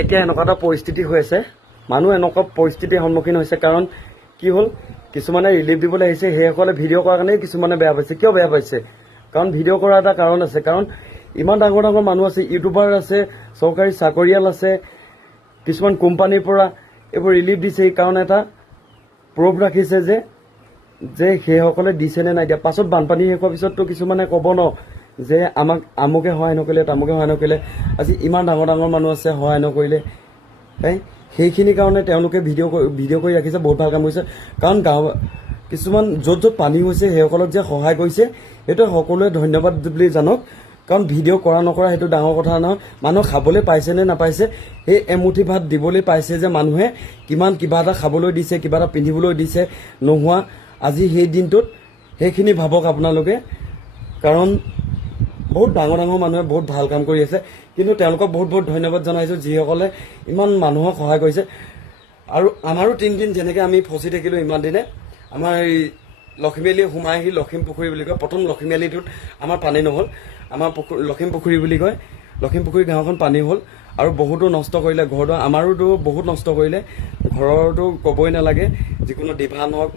এতিয়া এনেকুৱা এটা পৰিস্থিতি হৈ আছে, মানুহ এনেকুৱা পৰিস্থিতিৰ সন্মুখীন হৈছে কাৰণ কি হ'ল, কিছুমানে ৰিলিফ দিবলৈ আহিছে, সেইসকলে ভিডিঅ' কৰাৰ কাৰণেই কিছুমানে বেয়া পাইছে। কিয় বেয়া পাইছে? কাৰণ ভিডিঅ' কৰাৰ এটা কাৰণ আছে, কাৰণ ইমান ডাঙৰ ডাঙৰ মানুহ আছে, ইউটিউবাৰ আছে, চৰকাৰী চাকৰিয়াল আছে, কিছুমান কোম্পানীৰ পৰা এইবোৰ ৰিলিফ দিছে। কাৰণ এটা প্ৰুফ ৰাখিছে যে সেইসকলে দিছে নে নাই দিয়া। পাছত বানপানী শেষ হোৱাৰ পিছততো কিছুমানে ক'ব ন যে আমাক আমুকে সহায় নকৰিলে, তামুকে সহায় নকৰিলে, আজি ইমান ডাঙৰ ডাঙৰ মানুহ আছে সহায় নকৰিলে। সেইখিনি কাৰণে তেওঁলোকে ভিডিঅ' কৰি ৰাখিছে, বহুত ভাল কাম কৰিছে। কাৰণ গাঁও কিছুমান য'ত পানী হৈছে সেইসকলক যে সহায় কৰিছে, সেইটো সকলোৱে ধন্যবাদ বুলি জানক। কাৰণ ভিডিঅ' কৰা নকৰা সেইটো ডাঙৰ কথা নহয়, মানুহ খাবলৈ পাইছে নে নাপাইছে, সেই এমুঠি ভাত দিবলৈ পাইছে যে মানুহে কিমান কিবা এটা খাবলৈ দিছে, কিবা এটা পিন্ধিবলৈ দিছে নোহোৱা আজি সেই দিনটোত, সেইখিনি ভাবক আপোনালোকে। কাৰণ বহুত ডাঙৰ ডাঙৰ মানুহে বহুত ভাল কাম কৰি আছে, কিন্তু তেওঁলোকক বহুত বহুত ধন্যবাদ জনাইছোঁ যিসকলে ইমান মানুহক সহায় কৰিছে। আৰু আমাৰো 3 দিন যেনেকৈ আমি ফচি থাকিলোঁ ইমান দিনে, আমাৰ এই লখিমী সোমাই আহি লখিম পুখুৰী বুলি কয়, প্ৰথম লখিমী আলিটোত আমাৰ পানী নহ'ল, আমাৰ লখিম পুখুৰী বুলি কয়, লখিম পুখুৰী গাঁওখন পানী হ'ল আৰু বহুতো নষ্ট কৰিলে। ঘৰটো আমাৰোতো বহুত নষ্ট কৰিলে, ঘৰৰতো ক'বই নালাগে, যিকোনো ডিভান হওক,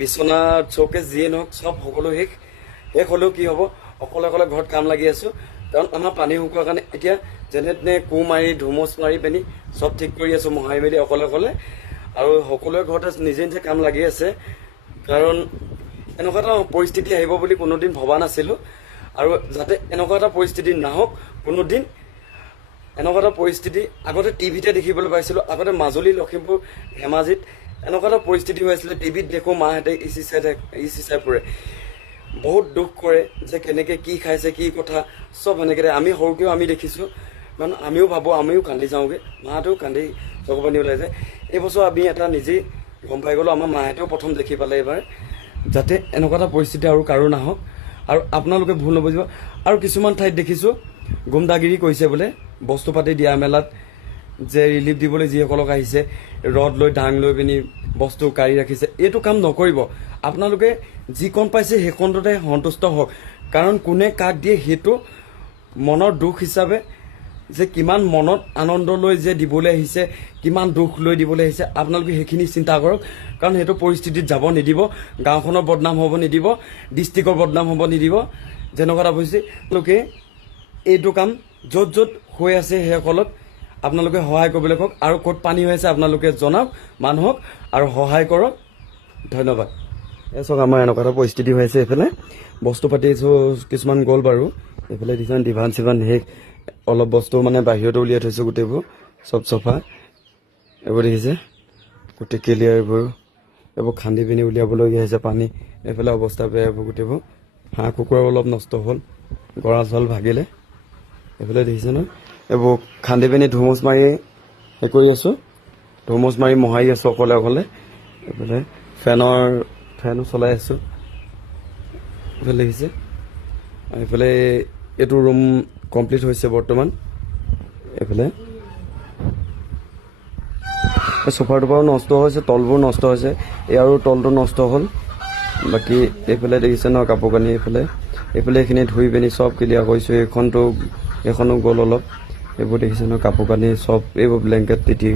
বিচনা চৌকেছ যিয়ে নহওক চব সকলো শেষ হ'লেও কি হ'ব, অকলে অকলে ঘৰত কাম লাগি আছোঁ। কাৰণ আমাৰ পানী শুকোৱাৰ কাৰণে এতিয়া যেনে তেনে কোৰ মাৰি ধুমুচ মাৰি পিনি চব ঠিক কৰি আছোঁ, মোহাৰি মেলি অকলে অকলে। আৰু সকলোৱে ঘৰতে নিজে নিজে কাম লাগি আছে, কাৰণ এনেকুৱা এটা পৰিস্থিতি আহিব বুলি কোনোদিন ভবা নাছিলোঁ। আৰু যাতে এনেকুৱা এটা পৰিস্থিতি নাহক কোনোদিন। এনেকুৱা এটা পৰিস্থিতি আগতে টিভিতে দেখিবলৈ পাইছিলোঁ, আগতে মাজুলী, লখিমপুৰ, ধেমাজিত এনেকুৱা এটা পৰিস্থিতি হৈ আছিলে। টিভিত দেখোঁ মাহঁতে ইচি চাই ফুৰে, বহুত দুখ কৰে যে কেনেকৈ কি খাইছে, কি কথা চব সেনেকৈ। আমি সৰুকৈও আমি দেখিছোঁ, মানে আমিও ভাবোঁ, আমিও কান্দি যাওঁগৈ, মাহঁতেও কান্দি চকু পানী ওলাই যায়। এইবছৰ আমি এটা নিজেই গম পাই গ'লোঁ, আমাৰ মাহঁতেও প্ৰথম দেখি পালে এইবাৰ, যাতে এনেকুৱা এটা পৰিস্থিতি আৰু কাৰো নাহক। আৰু আপোনালোকে ভুল নবুজিব। আৰু কিছুমান ঠাইত দেখিছোঁ গুণ্ডাগিৰি কৰিছে বোলে, বস্তু পাতি দিয়া মেলাত যে ৰিলিফ দিবলৈ যিসকলক আহিছে, ৰদ লৈ ডাং লৈ পিনি বস্তু কাঢ়ি ৰাখিছে। এইটো কাম নকৰিব। আপোনালোকে যিকণ পাইছে সেইকণতে সন্তুষ্ট হওক। কাৰণ কোনে কাক দিয়ে সেইটো মনৰ দুখ হিচাপে, যে কিমান মনত আনন্দ লৈ যে দিবলৈ আহিছে, কিমান দুখ লৈ দিবলৈ আহিছে, আপোনালোকে সেইখিনি চিন্তা কৰক। কাৰণ সেইটো পৰিস্থিতিত যাব নিদিব, গাঁওখনৰ বদনাম হ'ব নিদিব, ডিষ্ট্ৰিক্টৰ বদনাম হ'ব নিদিব। যেনেকুৱা এটা পৰিস্থিতি, আপোনালোকে এইটো কাম য'ত য'ত হৈ আছে সেইসকলক আপোনালোকে সহায় কৰিবলৈ কওক। আৰু ক'ত পানী হৈ আছে আপোনালোকে জনাওক মানুহক আৰু সহায় কৰক। ধন্যবাদ। চাওক আমাৰ এনেকুৱা এটা পৰিস্থিতি হৈ আছে। এইফালে বস্তু পাতি কিছুমান গ'ল বাৰু, এইফালে কিছুমান ডিভান চিভান শেষ, অলপ বস্তু মানে বাহিৰতে উলিয়াই থৈছোঁ, গোটেইবোৰ চব চফা। এইবোৰ দেখিছে গোটেই ক্লিয়াৰ, এইবোৰ খান্দি পিনি উলিয়াবলগীয়া হৈছে পানী। এইফালে অৱস্থা বেয়া, এইবোৰ গোটেইবোৰ হাঁহ কুকুৰাও অলপ নষ্ট হ'ল, গঁৰাল চৰাল ভাগিলে। এইফালে দেখিছে ন, এইবোৰ খান্দি পিনি ধুমুচ মাৰি হেৰি কৰি আছোঁ, ধুমুচ মাৰি মোহাৰি আছোঁ অকলে অকলে। এইফালে ফেনো চলাই আছোঁ, এইফালে দেখিছে। এইফালে এইটো ৰুম কমপ্লিট হৈছে বৰ্তমান। এইফালে চোফাৰ টোফাৰো নষ্ট হৈছে, তলবোৰ নষ্ট হৈছে, ইয়াৰো তলটো নষ্ট হ'ল। বাকী এইফালে দেখিছে ন কাপোৰ কানি, এইফালে এইখিনি ধুই পিনি চব ক্লিয়াৰ কৰিছোঁ। এইখনো গ'ল অলপ, এইবোৰ দেখিছে ন কাপোৰ কানি চব, এইবোৰ ব্লেংকেট তিতি